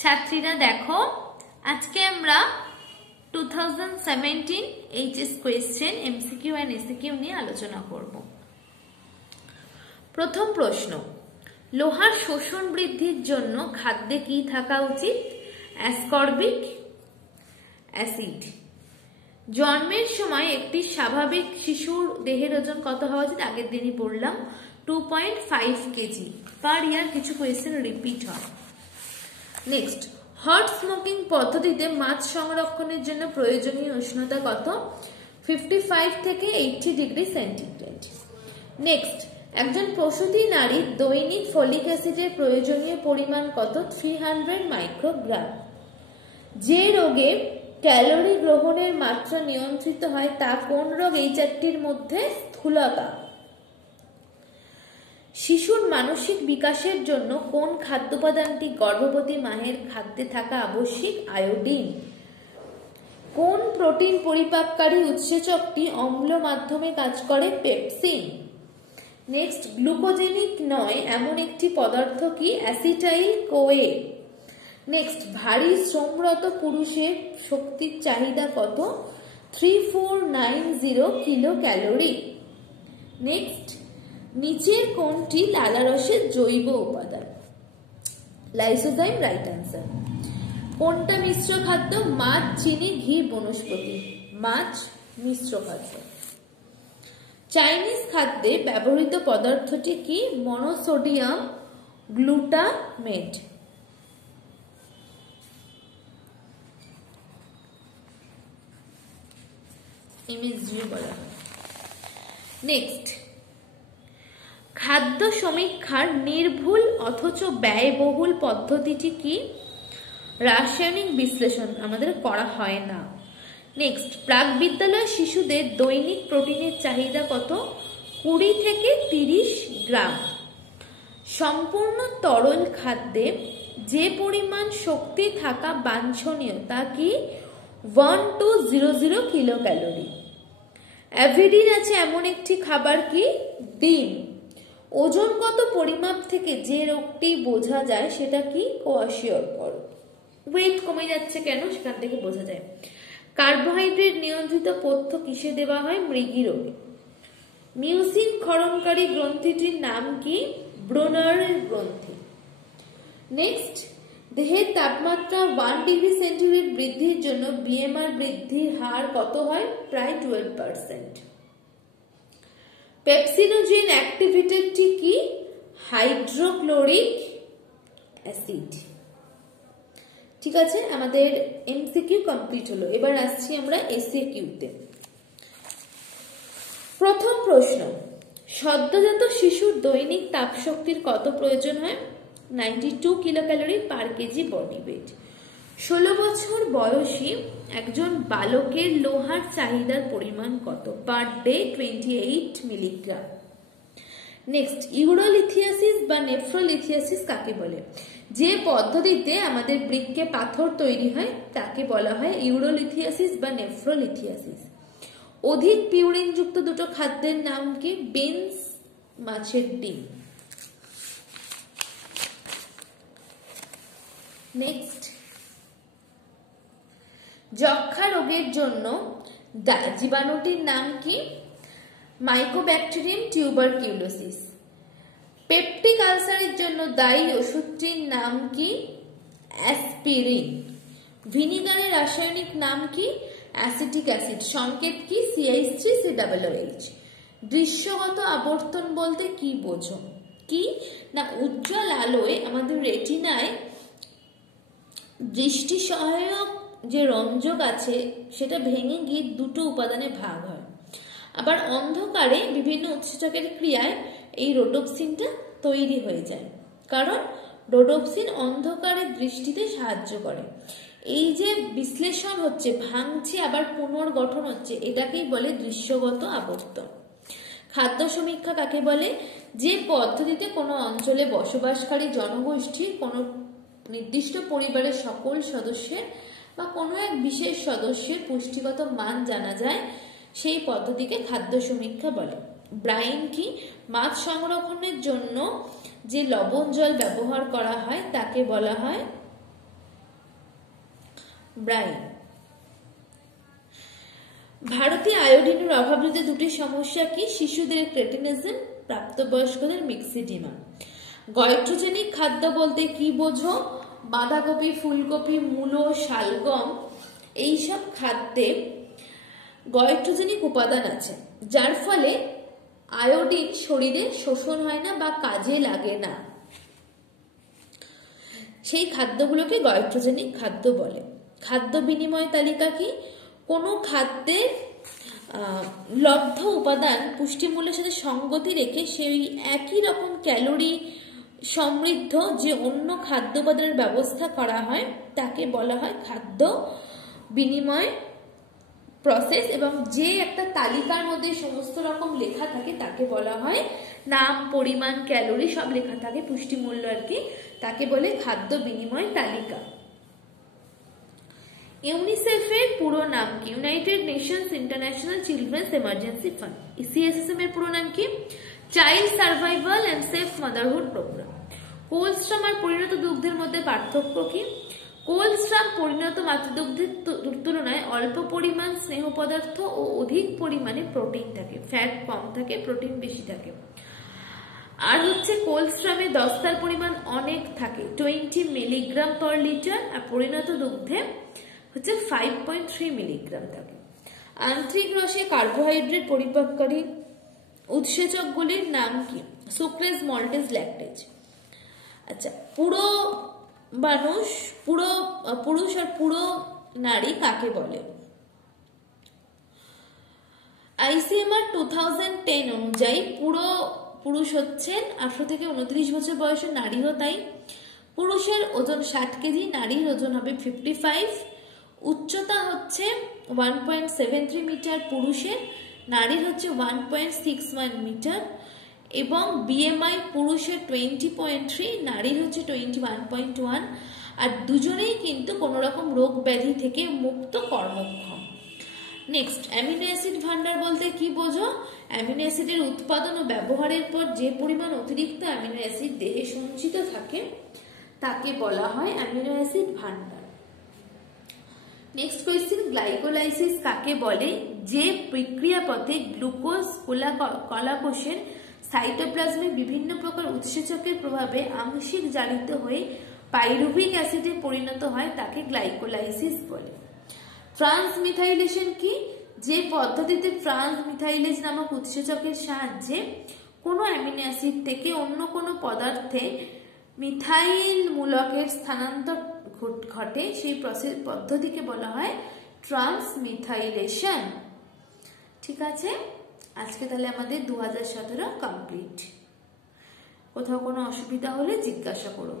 ছাত্রীরা দেখো, আজকে আমরা 2017 HS question MCQ and SAQ নিয়ে আলোচনা করব। প্রথম প্রশ্ন, লোহার শোষণ বৃদ্ধির জন্য খাদ্যে কি থাকা উচিত? Ascorbic acid. জন্মের সময় একটি স্বাভাবিক শিশুর দেহের ওজন কত হওয়া উচিত? আগের দিনই পড়লাম 2.5 কেজি পার ইয়ার। কিছু কোয়েশ্চেন রিপিট হয়। নেক্সট, হট স্মোকিং পদ্ধতিতে মাছ সংরক্ষণের জন্য প্রয়োজনীয় উষ্ণতা কত? 55 থেকে 80 ডিগ্রি সেন্টিগ্রেড। নেক্সট, একজন প্রসূতি নারীর দৈনিক ফলিক অ্যাসিডের প্রয়োজনীয় পরিমাণ কত? 300 মাইক্রোগ্রাম। যে রোগে ক্যালোরি গ্রহণের মাত্রা নিয়ন্ত্রিত হয় তা কোন রোগ? এই চারটির মধ্যে স্থূলতা। শিশুর মানসিক বিকাশের জন্য কোন খাদ্য উপাদানটি গর্ভবতী মায়ের খাদ্যে থাকা আবশ্যিক? আয়োডিন। কোন প্রোটিন পরিপাককারী উৎসেচকটি অম্ল মাধ্যমে কাজ করে? পেপসিন। নেক্সট, গ্লুকোজেনিক নয় এমন একটি পদার্থ কি? Acetyl CoA. নেক্সট, ভারী শ্রমরত পুরুষের শক্তির চাহিদা কত? 3490 কিলো ক্যালোরি। নেক্সট, নিচের কোনটি লালারসের জৈব উপাদান? Lysozyme, right answer. কোনটা মিশ্র খাদ্য? মাছ, চিনি, ঘি, বনস্পতি। মাছ মিশ্র খাদ্য। চাইনিজ খাদ্যে ব্যবহৃত পদার্থটি কি? Monosodium glutamate. এমএসজিও বলা হয়। নেক্সট, খাদ্য সমীক্ষার নির্ভুল অথচ ব্যয়বহুল পদ্ধতিটি কি? রাসায়নিক বিশ্লেষণ আমাদের করা হয় না। নেক্সট, প্রাক বিদ্যালয় শিশুদের দৈনিক প্রোটিনের চাহিদা কত? 20 থেকে 30 গ্রাম। সম্পূর্ণ তরল খাদ্যে যে পরিমাণ শক্তি থাকা বাঞ্ছনীয় তা কি? 1200 কিলো ক্যালোরি। অ্যাভিডিন আছে এমন একটি খাবার কি? ডিম। ওজনগত পরিমাপ থেকে যে রোগটি বোঝা যায় সেটা কি? কোয়াশিয়রকর। ওয়েট কমে যাচ্ছে কেন সেখান থেকে বোঝা যায়। কার্বোহাইড্রেট নিয়ন্ত্রিত পথ্য কিসে দেওয়া হয়? মৃগী রোগে। মিউসিন ক্ষরণকারী গ্রন্থিটির নাম কি? ব্রোনারের গ্রন্থি। নেক্সট, দেহের তাপমাত্রা 1 ডিগ্রি সেন্টিগ্রেড বৃদ্ধির জন্য বিএমআর বৃদ্ধির হার কত হয়? প্রায় 12%। পেপসিনোজেন অ্যাক্টিভেটরটি কি? Hydrochloric acid. ঠিক আছে, আমাদের এমসিকিউ কমপ্লিট হলো। এবার আসছি আমরা এসিকিউতে। প্রথম প্রশ্ন, সদ্যজাত শিশুর দৈনিক তাপশক্তির কত প্রয়োজন হয়? 92 kilo calorie per KG body weight. 16 বছর বয়সী একজন বালকের লোহার চাহিদার পরিমাণ কত? Per day 28 milligram. Next, urolithiasis বা নেফ্রোলিথিয়াসিস কাকে বলে? যে পদ্ধতিতে আমাদের বৃক্কে পাথর তৈরি হয় তাকে বলা হয় ইউরোলিথিয়াসিস বা নেফ্রোলিথিয়াসিস। অধিক পিউরিন যুক্ত দুটো খাদ্যের নাম কি? বিনস, মাছের ডিম। নেক্সট, যক্ষা রোগের জন্য জীবাণুটির নাম কি? Mycobacterium tuberculosis. পেপটিক আলসারের জন্য দায়ী ওষুধটির নাম কি? অ্যাসপিরিন। ভিনিগারের রাসায়নিক নাম কি? Acetic acid. সংকেত কি? CH3COOH। দৃশ্যগত আবর্তন বলতে কি বোঝো? কি না, উজ্জ্বল আলোয় আমাদের রেটিনায় দৃষ্টি সহায়ক যে রঞ্জক আছে সেটা ভেঙে গিয়ে দুটো উপাদানে ভাগ হয়। আবার অন্ধকারে বিভিন্ন উৎসেচকের ক্রিয়ায় এই রোডোপসিনটা তৈরি হয়ে যায়, কারণ রোডোপসিন অন্ধকারে দৃষ্টিতে সাহায্য করে। এই যে বিশ্লেষণ হচ্ছে, ভাঙছে আবার পুনর্গঠন হচ্ছে, এটাকেই বলে দৃশ্যগত আবর্তন। খাদ্য সমীক্ষা কাকে বলে? যে পদ্ধতিতে কোনো অঞ্চলে বসবাসকারী জনগোষ্ঠীর কোনো নির্দিষ্ট পরিবারের সকল সদস্যের বা কোনো এক বিশেষ সদস্যের পুষ্টিগত মান জানা যায়, সেই পদ্ধতিকে খাদ্য সমীক্ষা বলে। ব্রাইন কি? মাছ সংরক্ষণের জন্য যে লবণ জল ব্যবহার করা হয় তাকে বলা হয় ব্রাইন। ভারতীয় আয়োডিনের অভাবজনিত দুটি সমস্যা কি? শিশুদের ক্রেটিনিজম, প্রাপ্তবয়স্কদের মিক্সিডিমা। গয়ট্রোজেনিক খাদ্য বলতে কি বোঝো? বাঁধাকপি, ফুলকপি, মূলো, শালগম এইসব খাদ্যে গয়ট্রোজেনিক উপাদান আছে, যার ফলে আয়োডিন শরীরে শোষণ হয় না বা কাজে লাগে না। সেই খাদ্যগুলোকে গয়ট্রোজেনিক খাদ্য বলে। খাদ্য বিনিময় তালিকা কি? কোনো খাদ্যের লব্ধ উপাদান পুষ্টিমূল্যের সাথে সঙ্গতি রেখে সেই একই রকম ক্যালোরি সমৃদ্ধ যে অন্য খাদ্য উপাদানের ব্যবস্থা করা হয় তাকে বলা হয় খাদ্য বিনিময় প্রসেস। এবং যে একটা তালিকার মধ্যে সমস্ত রকম লেখা থাকে তাকে বলা হয় নাম, পরিমাণ, ক্যালোরি সব লেখা থাকে, পুষ্টিমূল্য আর কি, তাকে বলে খাদ্য বিনিময় তালিকা। ইউনিসেফের পুরো নাম কি? United Nations International Children's Emergency Fund. CSSM এর পুরো নাম কি? Child survival and safe motherhood programme. Colostrum আর পরিণত দুগ্ধের মধ্যে পার্থক্য কি? কোলস্ট্রাম পরিণত মাতৃদুগ্ধের তুলনায় অল্প পরিমাণ স্নেহ পদার্থ ও অধিক পরিমাণে প্রোটিন থাকে, ফ্যাট কম থাকে, প্রোটিন বেশি থাকে। আর হচ্ছে কোলস্ট্রামে দস্তার পরিমাণ অনেক থাকে, 20 মিলিগ্রাম পার লিটার, আর পরিণত দুগ্ধে হচ্ছে 5.3 মিলিগ্রাম থাকে। আন্ত্রিক রসে কার্বোহাইড্রেট পরিপাককারী উৎসেচকগুলির নাম কি? Sucrase, maltase, lactase. আচ্ছা, পুরুষ আর পুরো নারী কাকে বলে? আইসিএমআর 2010 অনুযায়ী পুরুষ হচ্ছেন 18 থেকে 29 বছর বয়সের, নারীও তাই। পুরুষের ওজন 60 কেজি, নারীর ওজন হবে 55। উচ্চতা হচ্ছে 1.73 মিটার পুরুষের, নারীর হচ্ছে 1.61 মিটার। এবং বিএমআই পুরুষের 20.3, নারীর হচ্ছে 21.1। আর দুজনেই কিন্তু কোনো রকম রোগ ব্যাধি থেকে মুক্ত, কর্মক্ষম। নেক্সট, অ্যামিনো অ্যাসিড ভান্ডার বলতে কি বোঝো? অ্যামিনো অ্যাসিডের উৎপাদন ও ব্যবহারের পর যে পরিমাণ অতিরিক্ত অ্যামিনো অ্যাসিড দেহে সঞ্চিত থাকে তাকে বলা হয় অ্যামিনো অ্যাসিড ভান্ডার। নেক্সট কোয়েশ্চেন, গ্লাইকোলাইসিস কাকে বলে? যে প্রক্রিয়া পথে গ্লুকোজ কলাকোষের সাইটোপ্লাজমে বিভিন্ন প্রকার উৎসেচকের প্রভাবে আংশিক জারিত হয়ে পাইরুভিক অ্যাসিডে পরিণত হয় তাকে গ্লাইকোলাইসিস বলে। ট্রান্সমিথাইলেশন কি? যে পদ্ধতিতে ট্রান্সমিথাইলেজ নামক উৎসেচকের সাহায্যে কোনো অ্যামিনো অ্যাসিড থেকে অন্য কোনো পদার্থে মিথাইল মূলকের স্থানান্তর ঘটে সেই পদ্ধতিকে বলা হয় ট্রান্সমিথাইলেশন। ঠিক আছে, আজকে তাহলে আমাদের 2017 কমপ্লিট। কোথাও কোনো অসুবিধা হলে জিজ্ঞাসা করো।